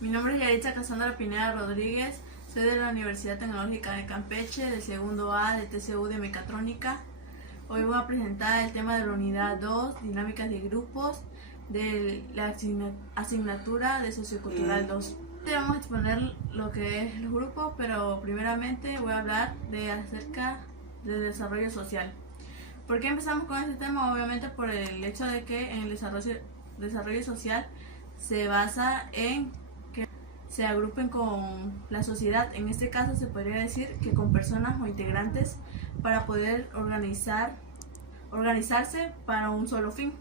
Mi nombre es Yaritza Cassandra Pineda Rodríguez, soy de la Universidad Tecnológica de Campeche, del segundo A de TCU de Mecatrónica. Hoy voy a presentar el tema de la unidad 2, dinámicas de grupos, de la asignatura de Sociocultural 2. Vamos a exponer lo que es los grupos, pero primeramente voy a hablar acerca del desarrollo social. ¿Por qué empezamos con este tema? Obviamente por el hecho de que en el desarrollo social se basa en que se agrupen con la sociedad. En este caso se podría decir que con personas o integrantes para poder organizarse para un solo fin.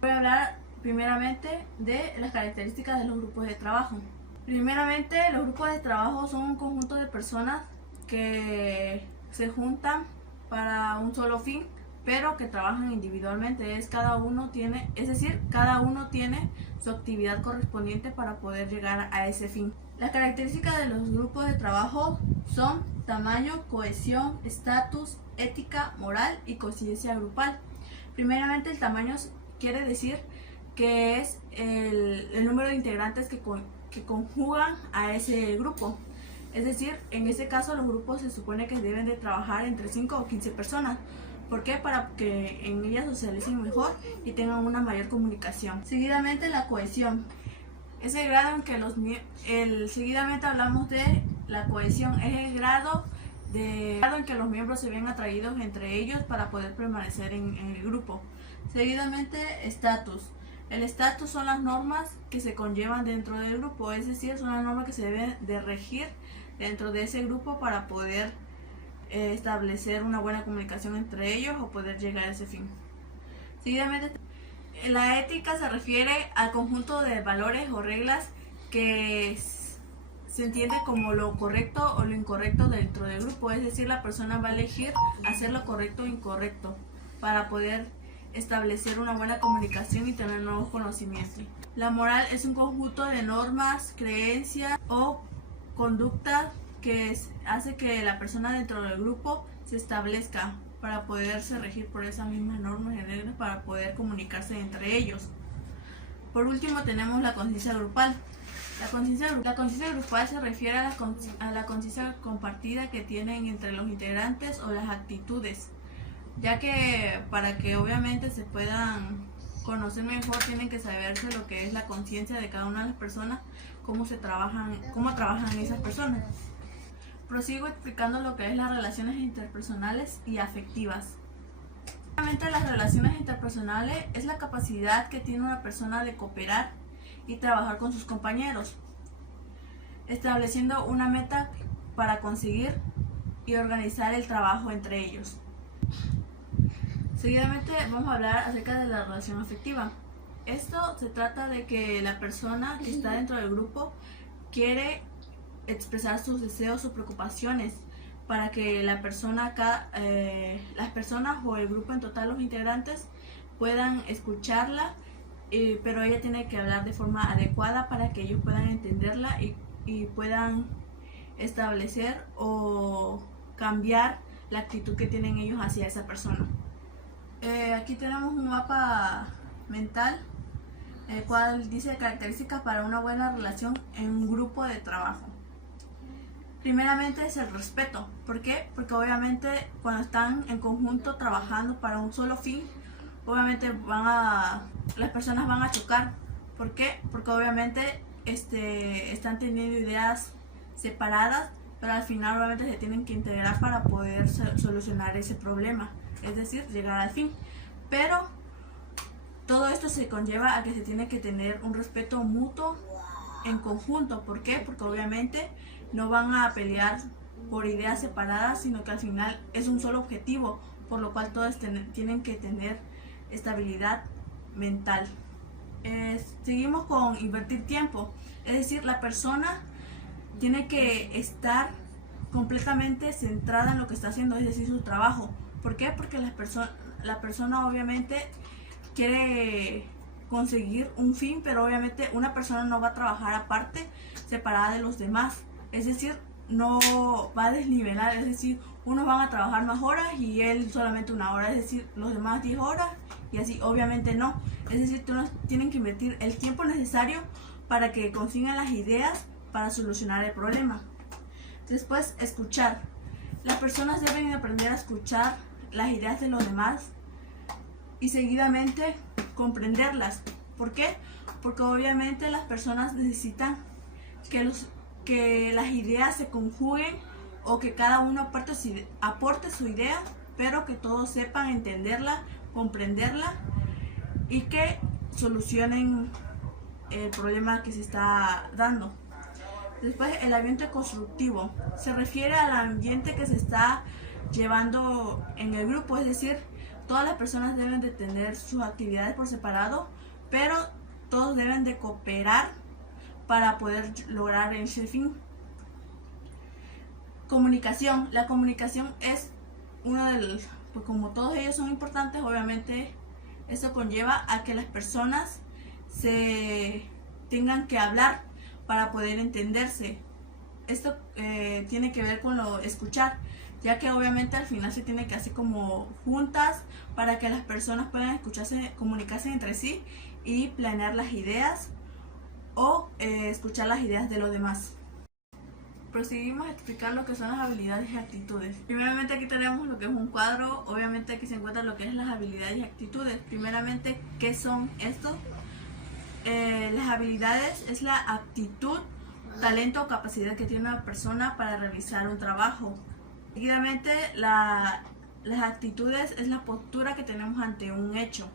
Voy a hablar primeramente de las características de los grupos de trabajo. Primeramente, los grupos de trabajo son un conjunto de personas que se juntan para un solo fin, pero que trabajan individualmente. Cada uno tiene su actividad correspondiente para poder llegar a ese fin. Las características de los grupos de trabajo son tamaño, cohesión, estatus, ética, moral y conciencia grupal. Primeramente, el tamaño quiere decir que es el número de integrantes que conjugan a ese grupo. Es decir, en este caso los grupos se supone que deben de trabajar entre 5 o 15 personas. ¿Por qué? Para que en ellas socialicen mejor y tengan una mayor comunicación. Seguidamente, la cohesión. Es el grado en que seguidamente hablamos de la cohesión. Es el grado en que los miembros se ven atraídos entre ellos para poder permanecer en el grupo. Seguidamente, estatus. El estatus son las normas que se conllevan dentro del grupo, es decir, son las normas que se deben de regir dentro de ese grupo para poder establecer una buena comunicación entre ellos o poder llegar a ese fin. Seguidamente, la ética se refiere al conjunto de valores o reglas que se entiende como lo correcto o lo incorrecto dentro del grupo, es decir, la persona va a elegir hacer lo correcto o incorrecto para poder establecer una buena comunicación y tener nuevos conocimientos. La moral es un conjunto de normas, creencias o conductas que hace que la persona dentro del grupo se establezca para poderse regir por esas mismas normas y reglas para poder comunicarse entre ellos. Por último, tenemos la conciencia grupal. La conciencia grupal se refiere a la conciencia compartida que tienen entre los integrantes o las actitudes, ya que para que obviamente se puedan conocer mejor tienen que saberse lo que es la conciencia de cada una de las personas, cómo trabajan esas personas. Prosigo explicando lo que es las relaciones interpersonales y afectivas. Obviamente, las relaciones interpersonales es la capacidad que tiene una persona de cooperar y trabajar con sus compañeros, estableciendo una meta para conseguir y organizar el trabajo entre ellos. Seguidamente vamos a hablar acerca de la relación afectiva. Esto se trata de que la persona que está dentro del grupo quiere expresar sus deseos o preocupaciones para que las personas o el grupo en total, los integrantes, puedan escucharla, pero ella tiene que hablar de forma adecuada para que ellos puedan entenderla y puedan establecer o cambiar la actitud que tienen ellos hacia esa persona. Aquí tenemos un mapa mental, el cual dice características para una buena relación en un grupo de trabajo. Primeramente es el respeto. ¿Por qué? Porque obviamente cuando están en conjunto trabajando para un solo fin, obviamente las personas van a chocar. ¿Por qué? Porque obviamente están teniendo ideas separadas, pero al final obviamente se tienen que integrar para poder solucionar ese problema, es decir, llegar al fin. Pero todo esto se conlleva a que se tiene que tener un respeto mutuo en conjunto. ¿Por qué? Porque obviamente no van a pelear por ideas separadas, sino que al final es un solo objetivo, por lo cual todos tienen que tener estabilidad mental. Seguimos con invertir tiempo, es decir, la persona tiene que estar completamente centrada en lo que está haciendo, es decir, su trabajo. ¿Por qué? Porque la persona obviamente quiere conseguir un fin, pero obviamente una persona no va a trabajar aparte, separada de los demás. Es decir, no va a desnivelar, es decir, unos van a trabajar más horas y él solamente una hora, es decir, los demás 10 horas y así. Obviamente no, es decir, todos tienen que invertir el tiempo necesario para que consigan las ideas para solucionar el problema. Después, escuchar. Las personas deben aprender a escuchar las ideas de los demás y seguidamente comprenderlas. ¿Por qué? Porque obviamente las personas necesitan que las ideas se conjuguen o que cada uno aporte su idea, pero que todos sepan entenderla, comprenderla y que solucionen el problema que se está dando. Después, el ambiente constructivo. Se refiere al ambiente que se está llevando en el grupo, es decir, todas las personas deben de tener sus actividades por separado, pero todos deben de cooperar para poder lograr ese fin. Comunicación. La comunicación es uno pues como todos ellos son importantes, obviamente eso conlleva a que las personas se tengan que hablar para poder entenderse. Esto tiene que ver con lo escuchar, ya que obviamente al final se tiene que hacer como juntas para que las personas puedan escucharse, comunicarse entre sí y planear las ideas o escuchar las ideas de los demás. Proseguimos a explicar lo que son las habilidades y actitudes. Primeramente aquí tenemos lo que es un cuadro, obviamente aquí se encuentra lo que es las habilidades y actitudes. Primeramente, ¿qué son estos? Las habilidades es la aptitud, talento o capacidad que tiene una persona para realizar un trabajo. Seguidamente, las actitudes es la postura que tenemos ante un hecho.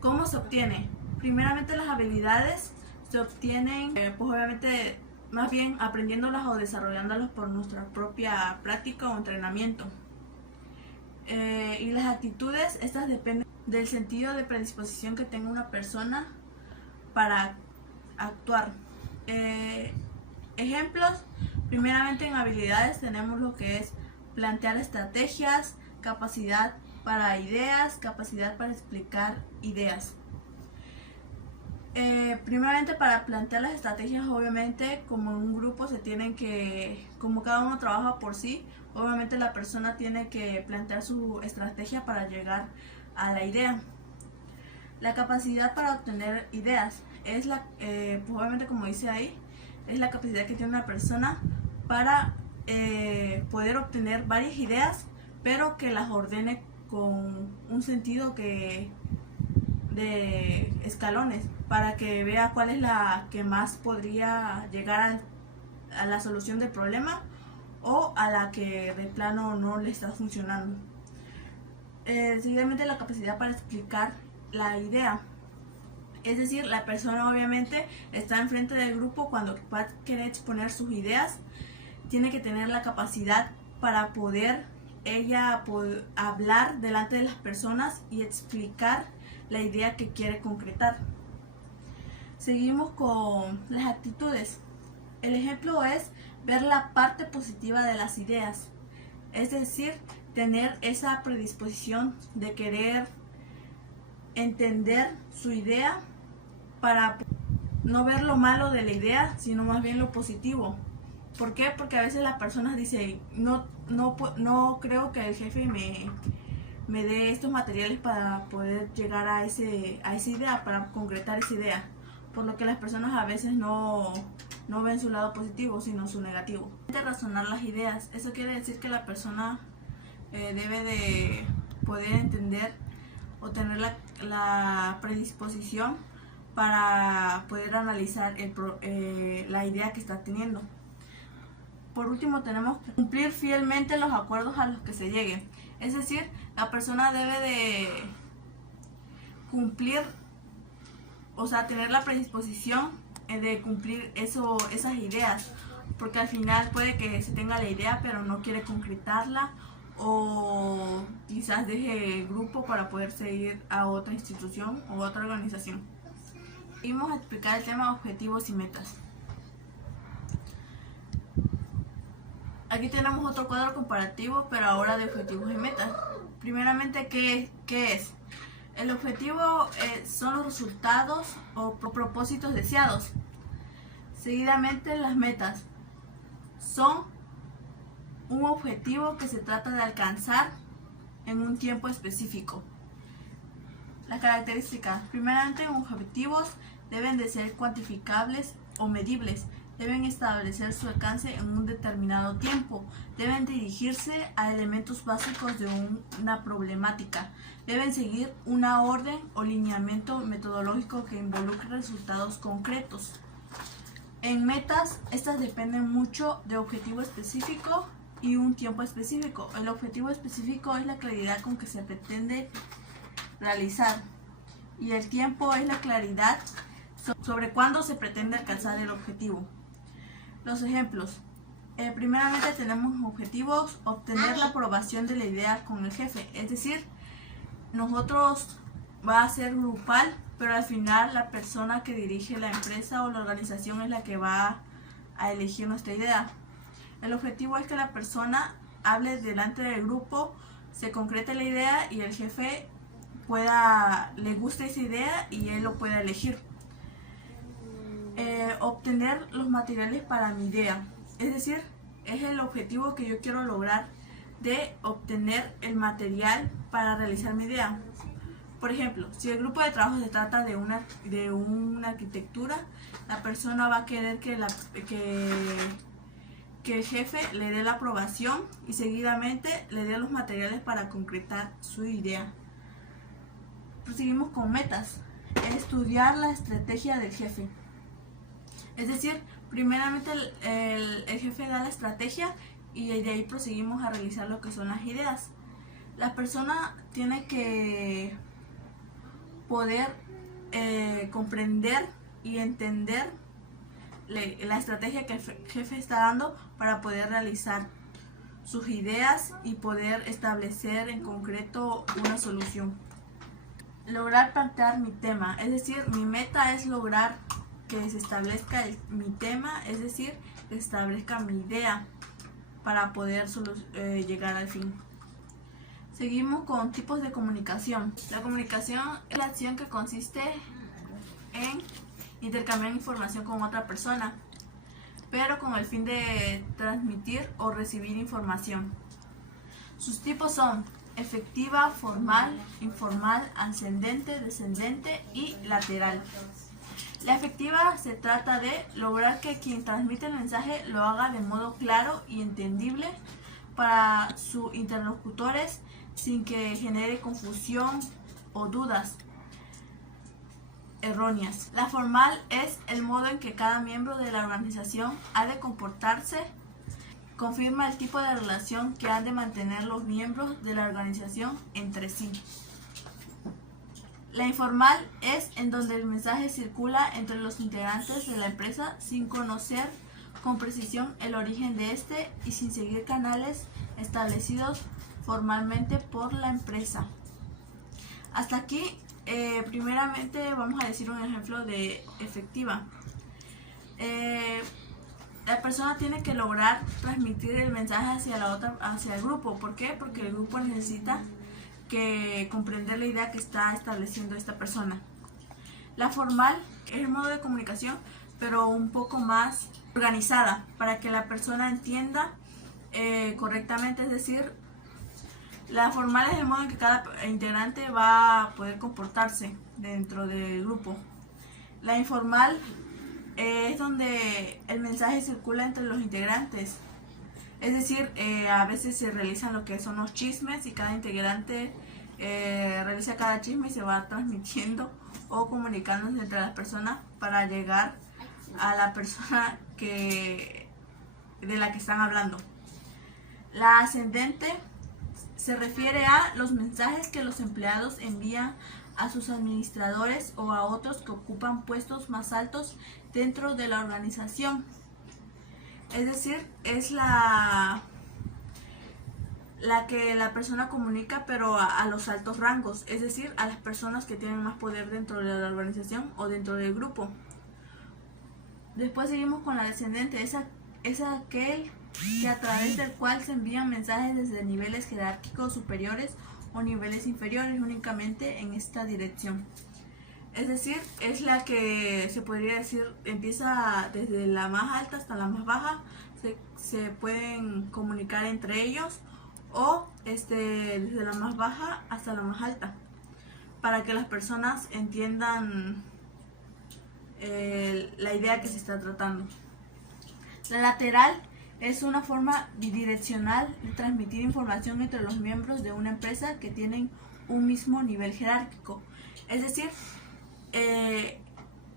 ¿Cómo se obtiene? Primeramente, las habilidades se obtienen, pues obviamente, más bien aprendiéndolas o desarrollándolas por nuestra propia práctica o entrenamiento. Y las actitudes, estas dependen del sentido de predisposición que tenga una persona para actuar. Ejemplos, primeramente en habilidades tenemos lo que es plantear estrategias, capacidad para ideas, capacidad para explicar ideas. Primeramente para plantear las estrategias, obviamente como en un grupo se tienen que, como cada uno trabaja por sí, obviamente la persona tiene que plantear su estrategia para llegar a la idea. La capacidad para obtener ideas es pues obviamente como dice ahí, es la capacidad que tiene una persona para poder obtener varias ideas, pero que las ordene con un sentido de escalones, para que vea cuál es la que más podría llegar a la solución del problema o a la que de plano no le está funcionando. Seguidamente la capacidad para explicar la idea, es decir, la persona obviamente está enfrente del grupo cuando va a querer exponer sus ideas, tiene que tener la capacidad para poder hablar delante de las personas y explicar la idea que quiere concretar. Seguimos con las actitudes. El ejemplo es ver la parte positiva de las ideas, es decir, tener esa predisposición de querer entender su idea para no ver lo malo de la idea, sino más bien lo positivo. ¿Por qué? Porque a veces las personas dicen, no creo que el jefe me dé estos materiales para poder llegar a esa idea, para concretar esa idea. Por lo que las personas a veces no ven su lado positivo, sino su negativo. Razonar las ideas. Eso quiere decir que la persona debe de poder entender o tener la predisposición para poder analizar la idea que está teniendo. Por último, tenemos que cumplir fielmente los acuerdos a los que se llegue. Es decir, la persona debe de cumplir, o sea, tener la predisposición de cumplir esas ideas, porque al final puede que se tenga la idea pero no quiere concretarla, o quizás deje el grupo para poder seguir a otra institución o otra organización. Vamos a explicar el tema objetivos y metas. Aquí tenemos otro cuadro comparativo, pero ahora de objetivos y metas. Primeramente, ¿qué es? El objetivo son los resultados o propósitos deseados. Seguidamente, las metas son un objetivo que se trata de alcanzar en un tiempo específico. Las características. Primeramente, objetivos deben de ser cuantificables o medibles, deben establecer su alcance en un determinado tiempo, deben dirigirse a elementos básicos de una problemática, deben seguir una orden o lineamiento metodológico que involucre resultados concretos. En metas, estas dependen mucho de objetivo específico y un tiempo específico. El objetivo específico es la claridad con que se pretende realizar y el tiempo es la claridad sobre cuándo se pretende alcanzar el objetivo. Los ejemplos. Primeramente tenemos objetivos: obtener la aprobación de la idea con el jefe, es decir, nosotros va a ser grupal, pero al final la persona que dirige la empresa o la organización es la que va a elegir nuestra idea. El objetivo es que la persona hable delante del grupo, se concrete la idea y el jefe le guste esa idea y él lo pueda elegir. Obtener los materiales para mi idea, es decir, es el objetivo que yo quiero lograr de obtener el material para realizar mi idea. Por ejemplo, si el grupo de trabajo se trata de una arquitectura, la persona va a querer que el jefe le dé la aprobación y seguidamente le dé los materiales para concretar su idea. Proseguimos con metas. Estudiar la estrategia del jefe. Es decir, primeramente el jefe da la estrategia y de ahí proseguimos a realizar lo que son las ideas. La persona tiene que poder comprender y entender la estrategia que el jefe está dando para poder realizar sus ideas y poder establecer en concreto una solución. Lograr plantear mi tema, es decir, mi meta es lograr que se establezca mi tema, es decir, que se establezca mi idea para poder llegar al fin. Seguimos con tipos de comunicación. La comunicación es la acción que consiste en intercambiar información con otra persona, pero con el fin de transmitir o recibir información. Sus tipos son efectiva, formal, informal, ascendente, descendente y lateral. La efectiva se trata de lograr que quien transmite el mensaje lo haga de modo claro y entendible para sus interlocutores sin que genere confusión o dudas erróneas. La formal es el modo en que cada miembro de la organización ha de comportarse. Confirma el tipo de relación que han de mantener los miembros de la organización entre sí. La informal es en donde el mensaje circula entre los integrantes de la empresa sin conocer con precisión el origen de este y sin seguir canales establecidos formalmente por la empresa. Hasta aquí, primeramente vamos a decir un ejemplo de efectiva. La persona tiene que lograr transmitir el mensaje hacia el grupo. ¿Por qué? Porque el grupo necesita comprender la idea que está estableciendo esta persona. La formal es el modo de comunicación, pero un poco más organizada para que la persona entienda correctamente, es decir, la formal es el modo en que cada integrante va a poder comportarse dentro del grupo. La informal es donde el mensaje circula entre los integrantes, es decir, a veces se realizan lo que son los chismes y cada integrante realiza cada chisme y se va transmitiendo o comunicándose entre las personas para llegar a la persona de la que están hablando. La ascendente se refiere a los mensajes que los empleados envían a sus administradores o a otros que ocupan puestos más altos dentro de la organización. Es decir, es la que la persona comunica, pero a los altos rangos, es decir, a las personas que tienen más poder dentro de la organización o dentro del grupo. Después seguimos con la descendente, es aquel que a través del cual se envían mensajes desde niveles jerárquicos superiores o niveles inferiores únicamente en esta dirección. Es decir, es la que se podría decir empieza desde la más alta hasta la más baja, se pueden comunicar entre ellos o desde la más baja hasta la más alta para que las personas entiendan la idea que se está tratando. La lateral es una forma bidireccional de transmitir información entre los miembros de una empresa que tienen un mismo nivel jerárquico. Es decir,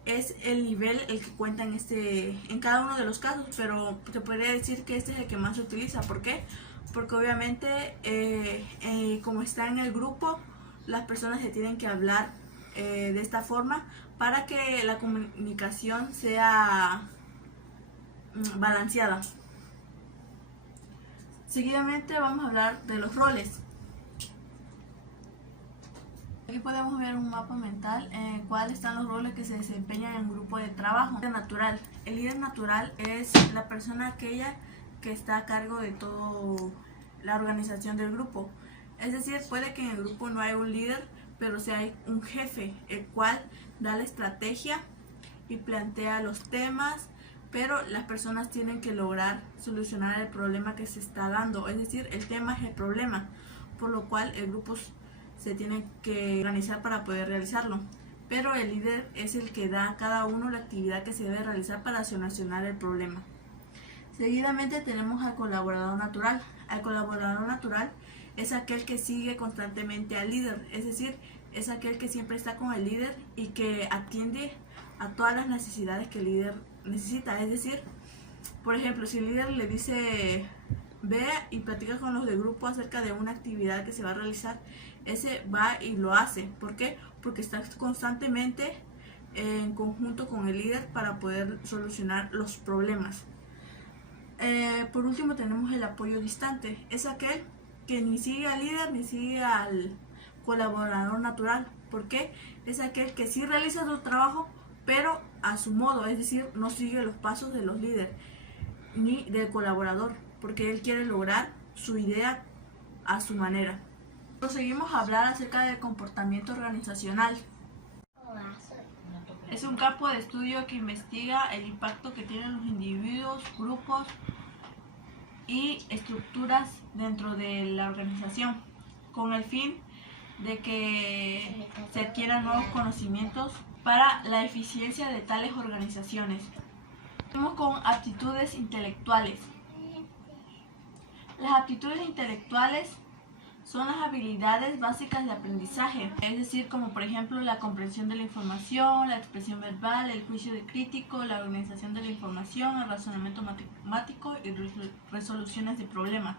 es el nivel el que cuenta en cada uno de los casos, pero se podría decir que este es el que más se utiliza. ¿Por qué? Porque obviamente como está en el grupo, las personas se tienen que hablar de esta forma para que la comunicación sea balanceada. Seguidamente vamos a hablar de los roles. Aquí podemos ver un mapa mental en el cual están los roles que se desempeñan en un grupo de trabajo. El líder natural es la persona aquella que está a cargo de toda la organización del grupo. Es decir, puede que en el grupo no haya un líder, pero sí hay un jefe, el cual da la estrategia y plantea los temas, pero las personas tienen que lograr solucionar el problema que se está dando. Es decir, el tema es el problema, por lo cual el grupo se tiene que organizar para poder realizarlo. Pero el líder es el que da a cada uno la actividad que se debe realizar para solucionar el problema. Seguidamente tenemos al colaborador natural. Al colaborador natural es aquel que sigue constantemente al líder, es decir, es aquel que siempre está con el líder y que atiende a todas las necesidades que el líder necesita. Es decir, por ejemplo, si el líder le dice ve y platica con los del grupo acerca de una actividad que se va a realizar, ese va y lo hace. ¿Por qué? Porque está constantemente en conjunto con el líder para poder solucionar los problemas. Por último tenemos el apoyo distante. Es aquel que ni sigue al líder ni sigue al colaborador natural. ¿Por qué? Es aquel que sí realiza su trabajo, pero a su modo, es decir, no sigue los pasos de los líderes ni del colaborador, porque él quiere lograr su idea a su manera. Proseguimos a hablar acerca del comportamiento organizacional. Es un campo de estudio que investiga el impacto que tienen los individuos, grupos y estructuras dentro de la organización, con el fin de que se adquieran nuevos conocimientos para la eficiencia de tales organizaciones. Vamos con aptitudes intelectuales. Las aptitudes intelectuales son las habilidades básicas de aprendizaje, es decir, como por ejemplo la comprensión de la información, la expresión verbal, el juicio crítico, la organización de la información, el razonamiento matemático y resoluciones de problemas.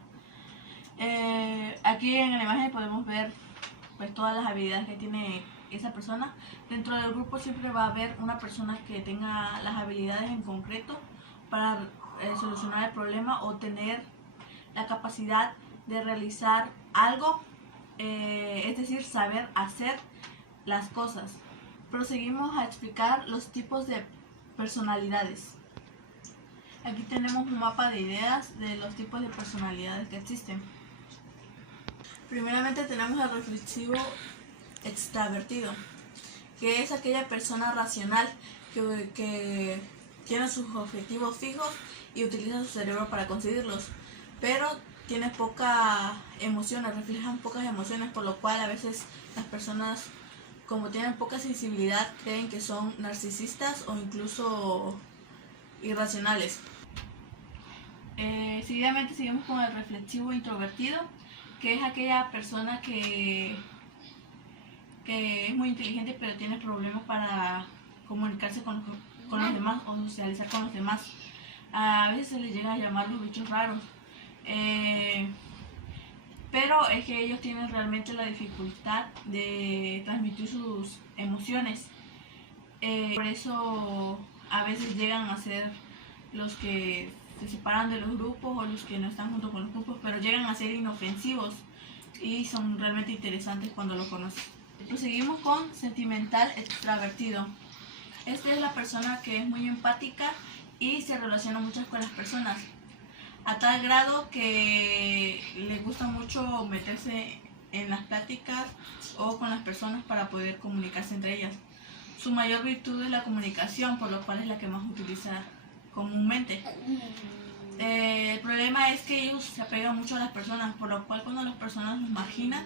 Aquí en la imagen podemos ver pues todas las habilidades que tiene esa persona. Dentro del grupo siempre va a haber una persona que tenga las habilidades en concreto para solucionar el problema o tener la capacidad de realizar algo, es decir, saber hacer las cosas. Proseguimos a explicar los tipos de personalidades. Aquí tenemos un mapa de ideas de los tipos de personalidades que existen. Primeramente tenemos el reflexivo extravertido, que es aquella persona racional que tiene sus objetivos fijos y utiliza su cerebro para conseguirlos, pero tiene pocas emociones, reflejan pocas emociones, por lo cual a veces las personas, como tienen poca sensibilidad, creen que son narcisistas o incluso irracionales. Seguidamente seguimos con el reflexivo introvertido, que es aquella persona que es muy inteligente pero tiene problemas para comunicarse con los demás o socializar con los demás. A veces se les llega a llamar los bichos raros. Pero es que ellos tienen realmente la dificultad de transmitir sus emociones. Por eso a veces llegan a ser los que se separan de los grupos o los que no están junto con los grupos, pero llegan a ser inofensivos y son realmente interesantes cuando lo conocen. Proseguimos con sentimental extravertido. Esta es la persona que es muy empática y se relaciona mucho con las personas, a tal grado que le gusta mucho meterse en las pláticas o con las personas para poder comunicarse entre ellas. Su mayor virtud es la comunicación, por lo cual es la que más utiliza comúnmente. El problema es que ellos se apegan mucho a las personas, por lo cual cuando las personas los marginan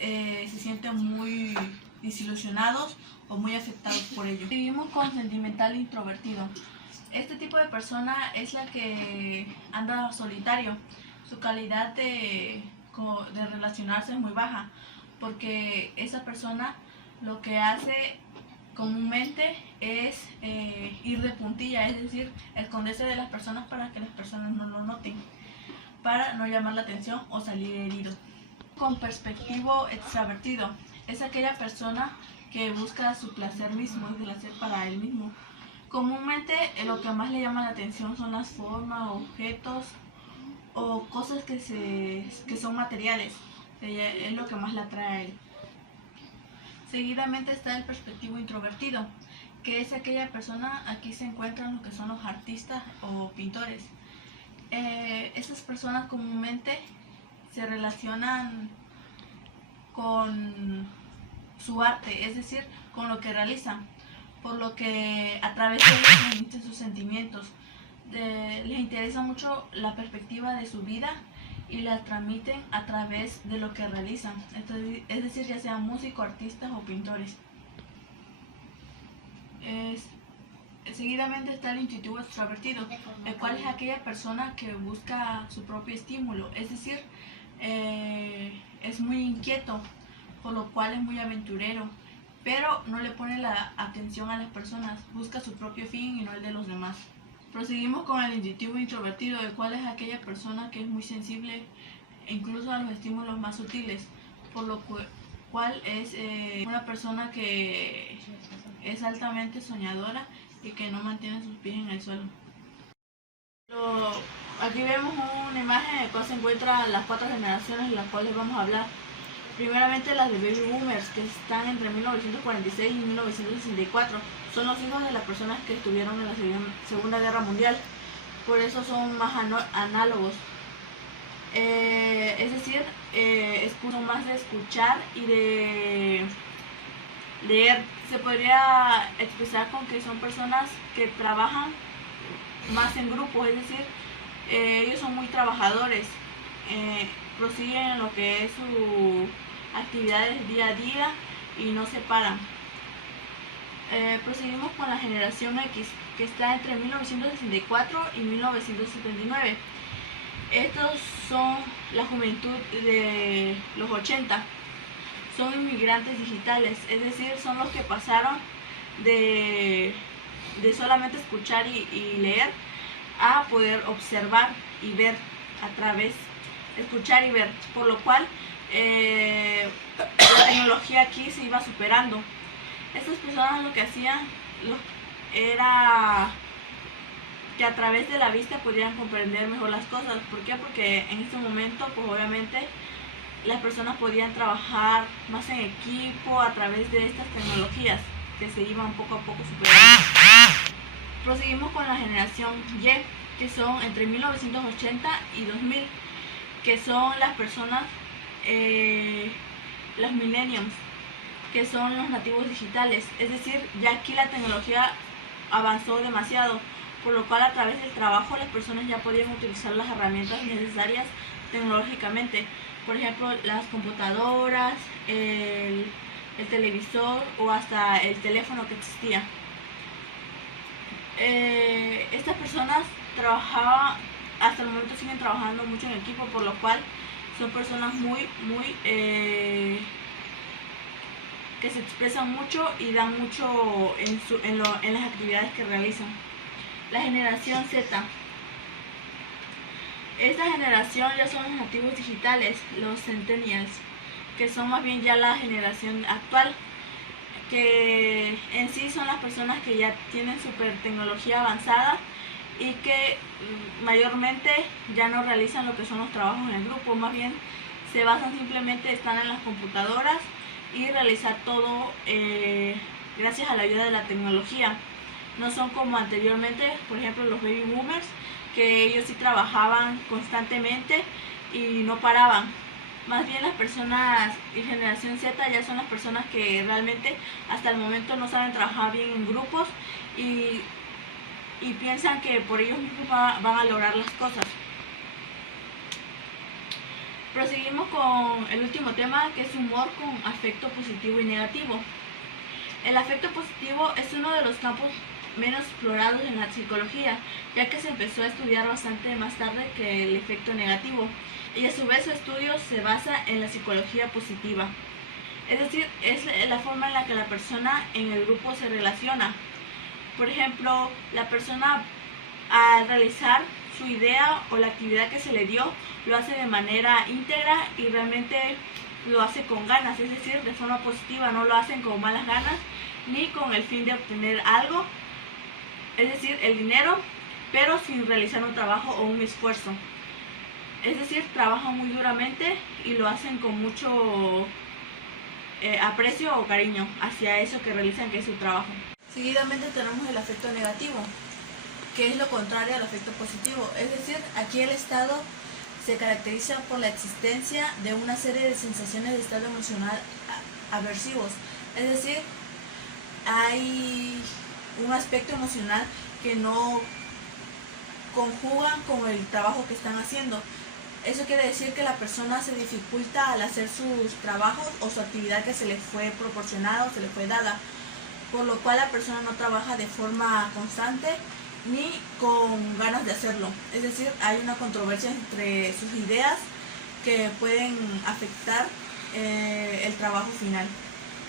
se sienten muy desilusionados o muy afectados por ello. Seguimos con sentimental introvertido. Este tipo de persona es la que anda solitario. Su calidad de relacionarse es muy baja, porque esa persona lo que hace comúnmente es ir de puntilla, es decir, esconderse de las personas para que las personas no lo noten, para no llamar la atención o salir herido. Con perspectivo extravertido, es aquella persona que busca su placer mismo, es el placer para él mismo. Comúnmente lo que más le llama la atención son las formas, objetos o cosas que son materiales, es lo que más le atrae a él. Seguidamente está el perspectivo introvertido, que es aquella persona, aquí se encuentran lo que son los artistas o pintores. Esas personas comúnmente se relacionan con su arte, es decir, con lo que realizan, por lo que a través de ellos transmiten sus sentimientos. Les interesa mucho la perspectiva de su vida y la transmiten a través de lo que realizan, es decir, ya sean músicos, artistas o pintores. Seguidamente está el intuitivo extrovertido, el cual es aquella persona que busca su propio estímulo, es decir, es muy inquieto, por lo cual es muy aventurero, pero no le pone la atención a las personas, busca su propio fin y no el de los demás. Proseguimos con el intuitivo introvertido, el cual es aquella persona que es muy sensible incluso a los estímulos más sutiles, por lo cual es una persona que es altamente soñadora y que no mantiene sus pies en el suelo. Aquí vemos una imagen en la cual se encuentran las 4 generaciones de las cuales vamos a hablar. Primeramente las de Baby Boomers, que están entre 1946 y 1964. Son los hijos de las personas que estuvieron en la Segunda Guerra Mundial. Por eso son más análogos. Es decir, son más de escuchar y de leer. Se podría expresar con que son personas que trabajan más en grupos, es decir, ellos son muy trabajadores, prosiguen en lo que es su actividades día a día y no se paran. Proseguimos con la generación X, que está entre 1964 y 1979. Estos son la juventud de los 80. Son inmigrantes digitales, es decir, son los que pasaron de solamente escuchar y leer a poder observar y ver a través, escuchar y ver, por lo cual la tecnología aquí se iba superando. Estas personas lo que hacían era que a través de la vista podían comprender mejor las cosas. ¿Por qué? Porque en este momento, pues obviamente, las personas podían trabajar más en equipo a través de estas tecnologías que se iban poco a poco superando. Proseguimos con la generación Y, que son entre 1980 y 2000, que son las personas, los millennials, que son los nativos digitales. Es decir, ya aquí la tecnología avanzó demasiado, por lo cual a través del trabajo las personas ya podían utilizar las herramientas necesarias tecnológicamente. Por ejemplo, las computadoras, el televisor o hasta el teléfono que existía. Estas personas trabajaban, hasta el momento siguen trabajando mucho en equipo, por lo cual son personas muy que se expresan mucho y dan mucho en las actividades que realizan. La generación Z. Esta generación ya son los nativos digitales, los centennials, que son más bien ya la generación actual, que en sí son las personas que ya tienen super tecnología avanzada y que mayormente ya no realizan lo que son los trabajos en el grupo, más bien se basan simplemente están en las computadoras y realizar todo gracias a la ayuda de la tecnología. No son como anteriormente, por ejemplo, los baby boomers, que ellos sí trabajaban constantemente y no paraban. Más bien las personas de generación Z ya son las personas que realmente hasta el momento no saben trabajar bien en grupos y piensan que por ellos mismos van a lograr las cosas. Proseguimos con el último tema, que es humor con afecto positivo y negativo. El afecto positivo es uno de los campos menos explorados en la psicología, ya que se empezó a estudiar bastante más tarde que el efecto negativo, y a su vez su estudio se basa en la psicología positiva. Es decir, es la forma en la que la persona en el grupo se relaciona. Por ejemplo, la persona al realizar su idea o la actividad que se le dio, lo hace de manera íntegra y realmente lo hace con ganas, es decir, de forma positiva, no lo hacen con malas ganas ni con el fin de obtener algo, es decir, el dinero, pero sin realizar un trabajo o un esfuerzo. Es decir, trabajan muy duramente y lo hacen con mucho aprecio o cariño hacia eso que realizan, que es su trabajo. Seguidamente tenemos el afecto negativo, que es lo contrario al afecto positivo. Es decir, aquí el estado se caracteriza por la existencia de una serie de sensaciones de estado emocional aversivos. Es decir, hay un aspecto emocional que no conjugan con el trabajo que están haciendo. Eso quiere decir que la persona se dificulta al hacer sus trabajos o su actividad que se le fue proporcionada o se le fue dada, por lo cual la persona no trabaja de forma constante ni con ganas de hacerlo. Es decir, hay una controversia entre sus ideas que pueden afectar el trabajo final.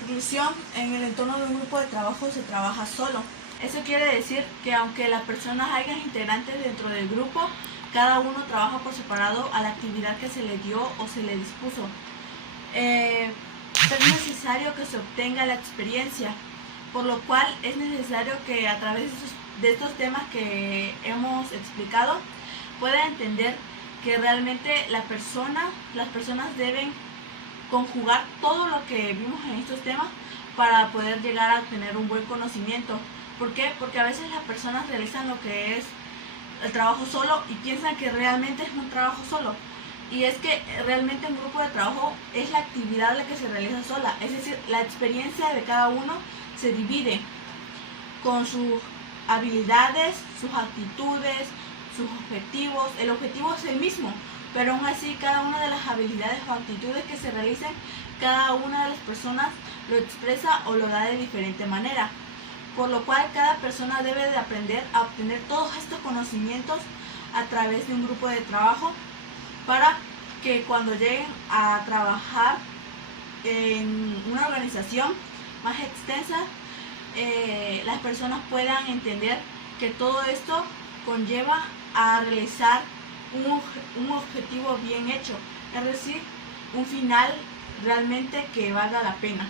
Conclusión: en el entorno de un grupo de trabajo se trabaja solo. Eso quiere decir que aunque las personas hayan integrantes dentro del grupo, cada uno trabaja por separado a la actividad que se le dio o se le dispuso. Es necesario que se obtenga la experiencia, por lo cual es necesario que a través de estos temas que hemos explicado pueda entender que realmente las personas deben conjugar todo lo que vimos en estos temas para poder llegar a tener un buen conocimiento. ¿Por qué? Porque a veces las personas realizan lo que es el trabajo solo y piensan que realmente es un trabajo solo. Y es que realmente un grupo de trabajo es la actividad la que se realiza sola. Es decir, la experiencia de cada uno se divide con sus habilidades, sus actitudes, sus objetivos. El objetivo es el mismo, pero aún así cada una de las habilidades o actitudes que se realicen, cada una de las personas lo expresa o lo da de diferente manera. Por lo cual cada persona debe de aprender a obtener todos estos conocimientos a través de un grupo de trabajo, para que cuando lleguen a trabajar en una organización más extensa, las personas puedan entender que todo esto conlleva a realizar un objetivo bien hecho, es decir, un final realmente que valga la pena.